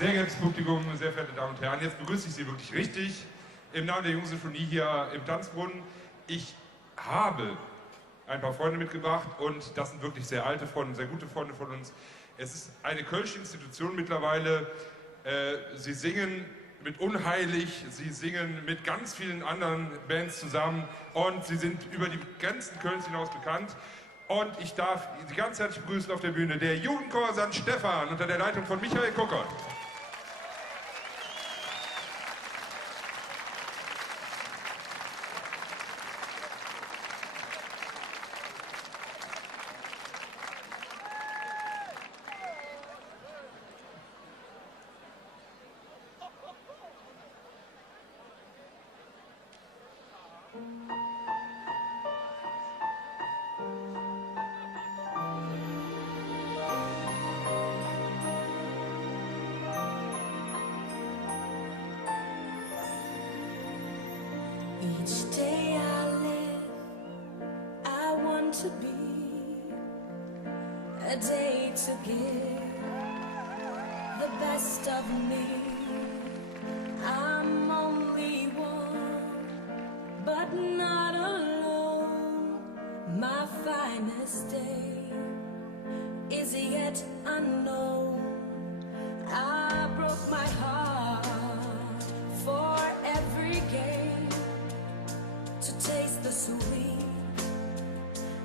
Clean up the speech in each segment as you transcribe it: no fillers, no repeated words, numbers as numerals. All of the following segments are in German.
Sehr geehrtes Publikum, sehr verehrte Damen und Herren, jetzt begrüße ich Sie wirklich richtig im Namen der Jungsinfonie hier im Tanzbrunnen. Ich habe ein paar Freunde mitgebracht und das sind wirklich sehr alte Freunde, sehr gute Freunde von uns. Es ist eine kölsche Institution mittlerweile. Sie singen mit Unheilig, sie singen mit ganz vielen anderen Bands zusammen und sie sind über die Grenzen Kölns hinaus bekannt. Und ich darf Sie ganz herzlich begrüßen auf der Bühne, der Jugendchor St. Stephan unter der Leitung von Michael Kuckert. Each day I live, I want to be a day to give the best of me. I'm only one, but not alone. My finest day is yet unknown. I broke my heart for every game. To taste the sweet,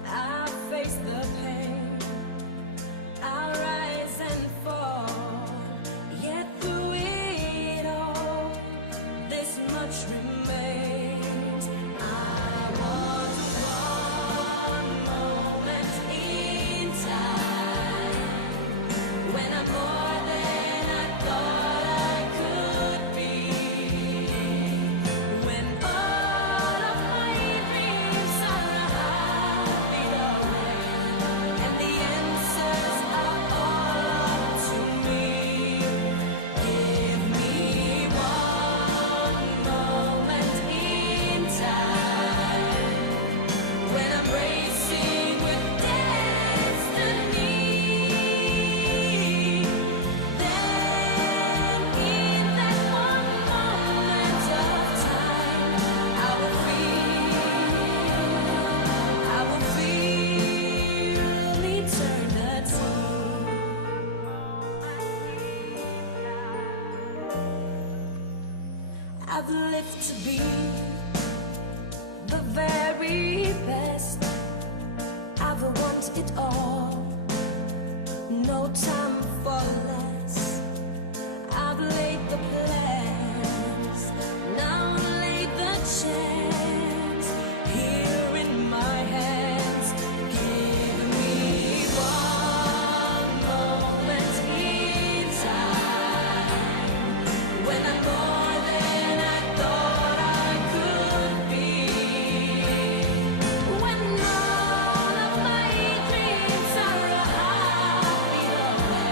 I face the pain. I rise and fall, yet through it all, this much remains. I want one moment in time when I'm more than I thought I could be. When all of my dreams are hid away, and the answers are all up to me. Give me one moment in time when I'm racing with destiny. Then in that one moment of time, I will feel eternity. I've lived to be the very best. I've wanted it all, no time for less. I've laid the plans, now laid the chance here in my hands. Give me one moment in time when I'm more than I thought I could be. When all of my dreams are hid away,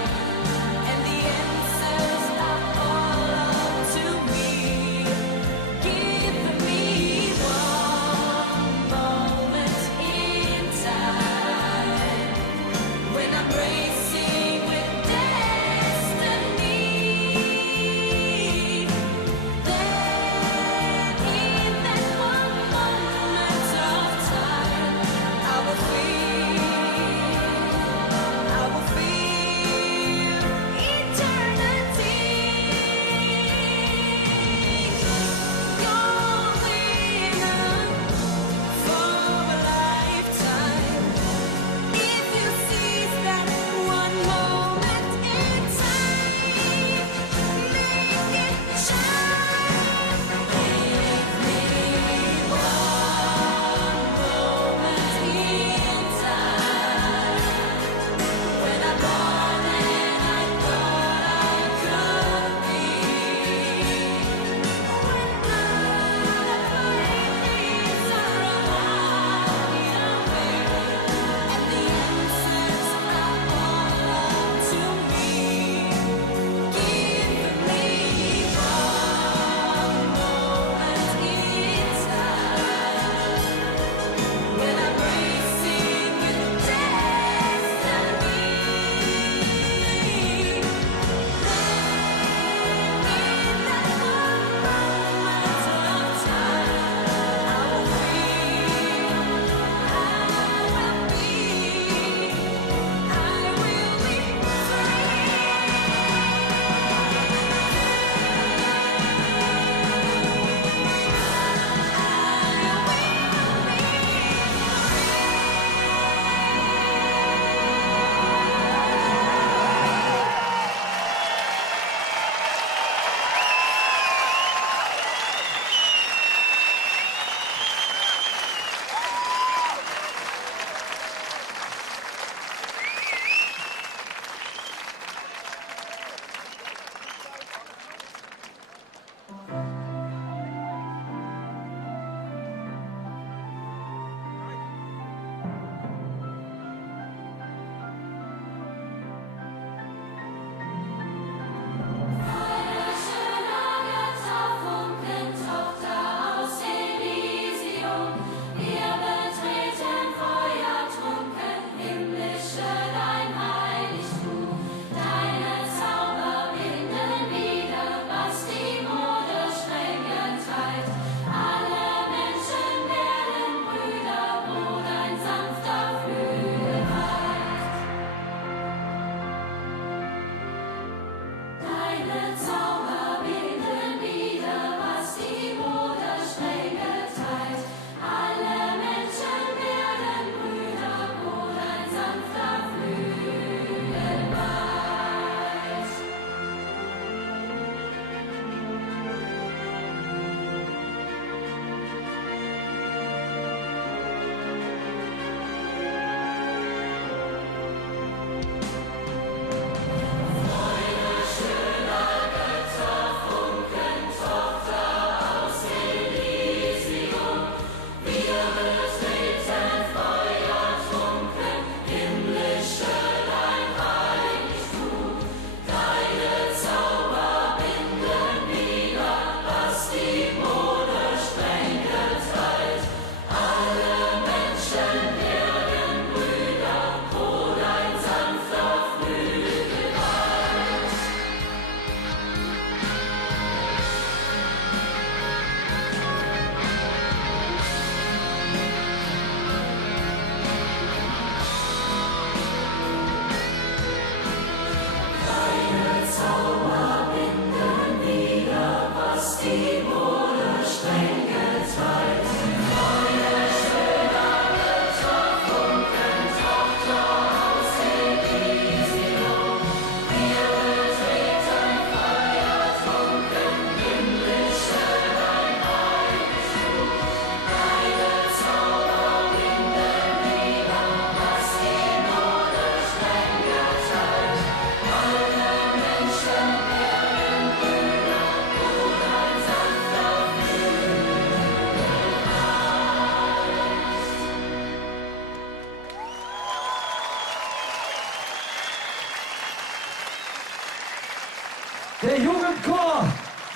Der Jugendchor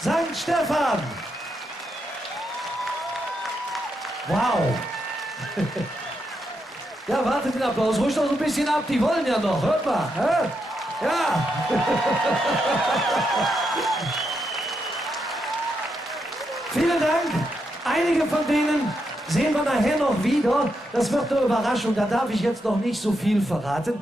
St. Stephan. Wow. Ja, wartet den Applaus ruhig noch so ein bisschen ab. Die wollen ja noch. Hört mal. Hä? Ja. Vielen Dank. Einige von denen sehen wir nachher noch wieder. Das wird eine Überraschung. Da darf ich jetzt noch nicht so viel verraten.